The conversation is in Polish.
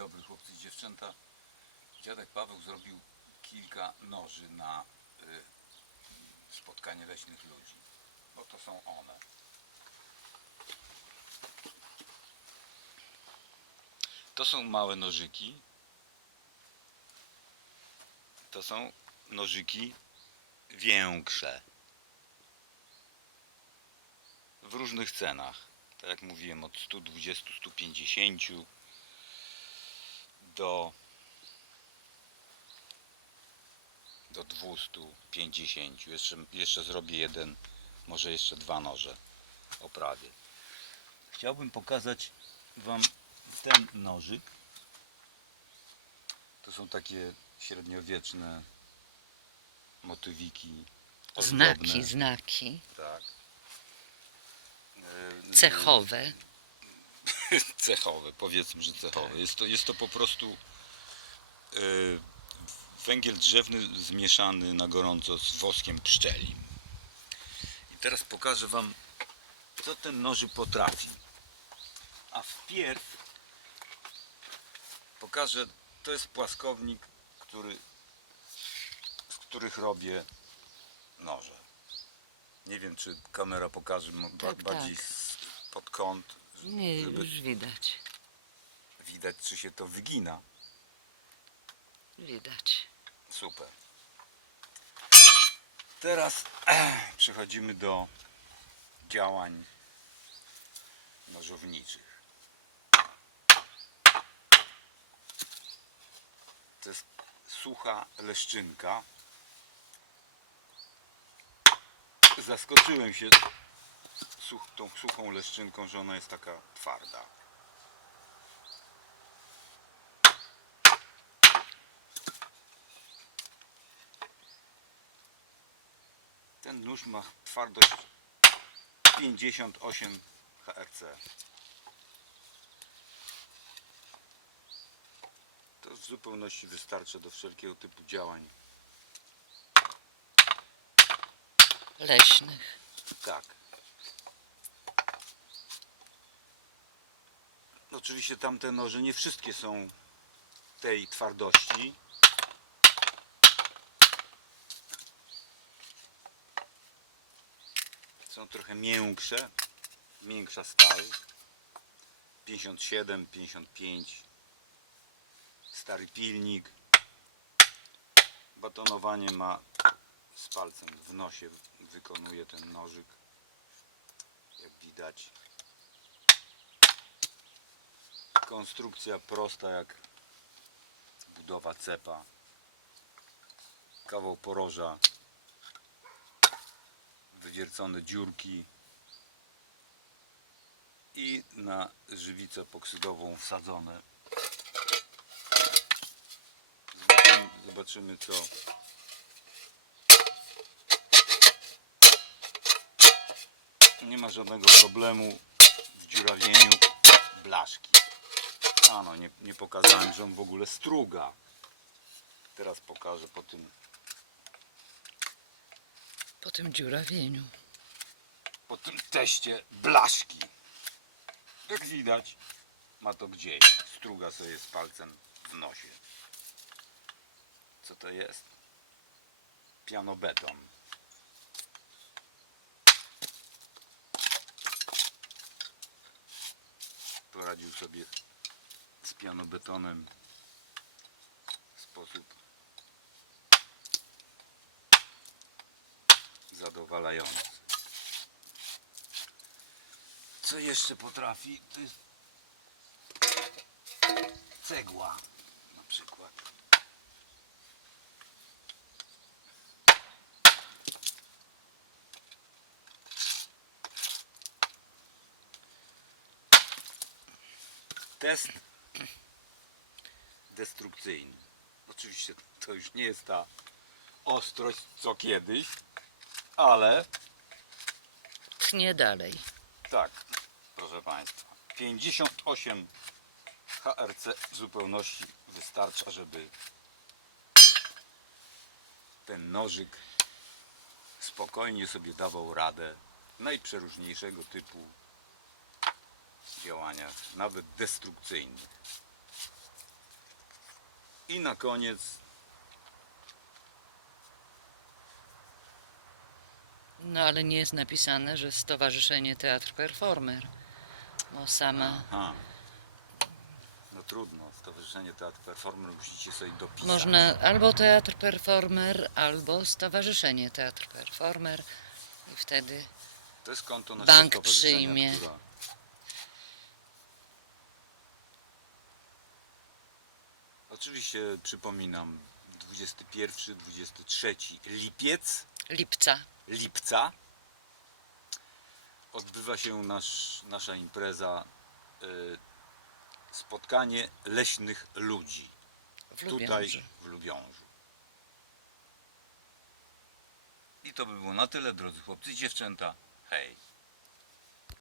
dobry chłopcy i dziewczęta. Dziadek Paweł zrobił kilka noży na y, spotkanie leśnych ludzi. Bo to są one. To są małe nożyki. To są nożyki większe. W różnych cenach. Tak jak mówiłem, od 120-150 do do 250. Jeszcze, jeszcze zrobię jeden, może jeszcze dwa noże oprawię. Chciałbym pokazać Wam ten nożyk. To są takie średniowieczne motywiki. Znaki, ozdobne. znaki Tak. E, cechowe. cechowe, powiedzmy, że cechowe. Jest, to, jest to po prostu e, węgiel drzewny zmieszany na gorąco z woskiem pszczeli. I teraz pokażę Wam, co ten noży potrafi. A wpierw pokażę, to jest płaskownik, który, z których robię noże. Nie wiem, czy kamera pokaże Tak, bardziej tak. pod kąt, Nie, żeby już widać. widać, czy się to wygina. Widać. Super. Teraz przechodzimy do działań nożowniczych. To jest sucha leszczynka. Zaskoczyłem się such, tą suchą leszczynką, że ona jest taka twarda. Ten nóż ma twardość 58 HRC. To w zupełności wystarcza do wszelkiego typu działań. Leśnych. Tak. Oczywiście tamte noże nie wszystkie są tej twardości. Są trochę miększe, miększa stal. 57, 55. Stary pilnik. Batonowanie ma z palcem w nosie wykonuje ten nożyk. Jak widać. Konstrukcja prosta jak budowa cepa. Kawał poroża. Wywiercone dziurki. I na żywicę poksydową wsadzone. Zobaczymy, zobaczymy co nie ma żadnego problemu w dziurawieniu blaszki. Ano, nie, nie pokazałem, że on w ogóle struga. Teraz pokażę po tym, Po tym dziurawieniu. po tym teście blaszki. Jak widać, ma to gdzieś. Struga sobie z palcem w nosie. Co to jest? Pianobeton. Poradził sobie z pianobetonem w sposób zadowalający. Co jeszcze potrafi? To jest cegła na przykład. Test destrukcyjny. Oczywiście to już nie jest ta ostrość co kiedyś, ale Tnie dalej. tak, proszę Państwa. 58 HRC w zupełności wystarcza, żeby ten nożyk spokojnie sobie dawał radę najprzeróżniejszego typu działaniach, nawet destrukcyjnych. I na koniec No ale nie jest napisane, że Stowarzyszenie Teatr Performer. Bo sama Aha. No trudno, Stowarzyszenie Teatr Performer musicie sobie dopisać. można albo Teatr Performer, albo Stowarzyszenie Teatr Performer. I wtedy To jest konto naszego Bank stowarzyszenia, przyjmie. Oczywiście przypominam 21-23 lipiec, lipca. lipca odbywa się nasz, nasza impreza y, spotkanie leśnych ludzi W tutaj w Lubiążu. I to by było na tyle, drodzy chłopcy i dziewczęta. Hej!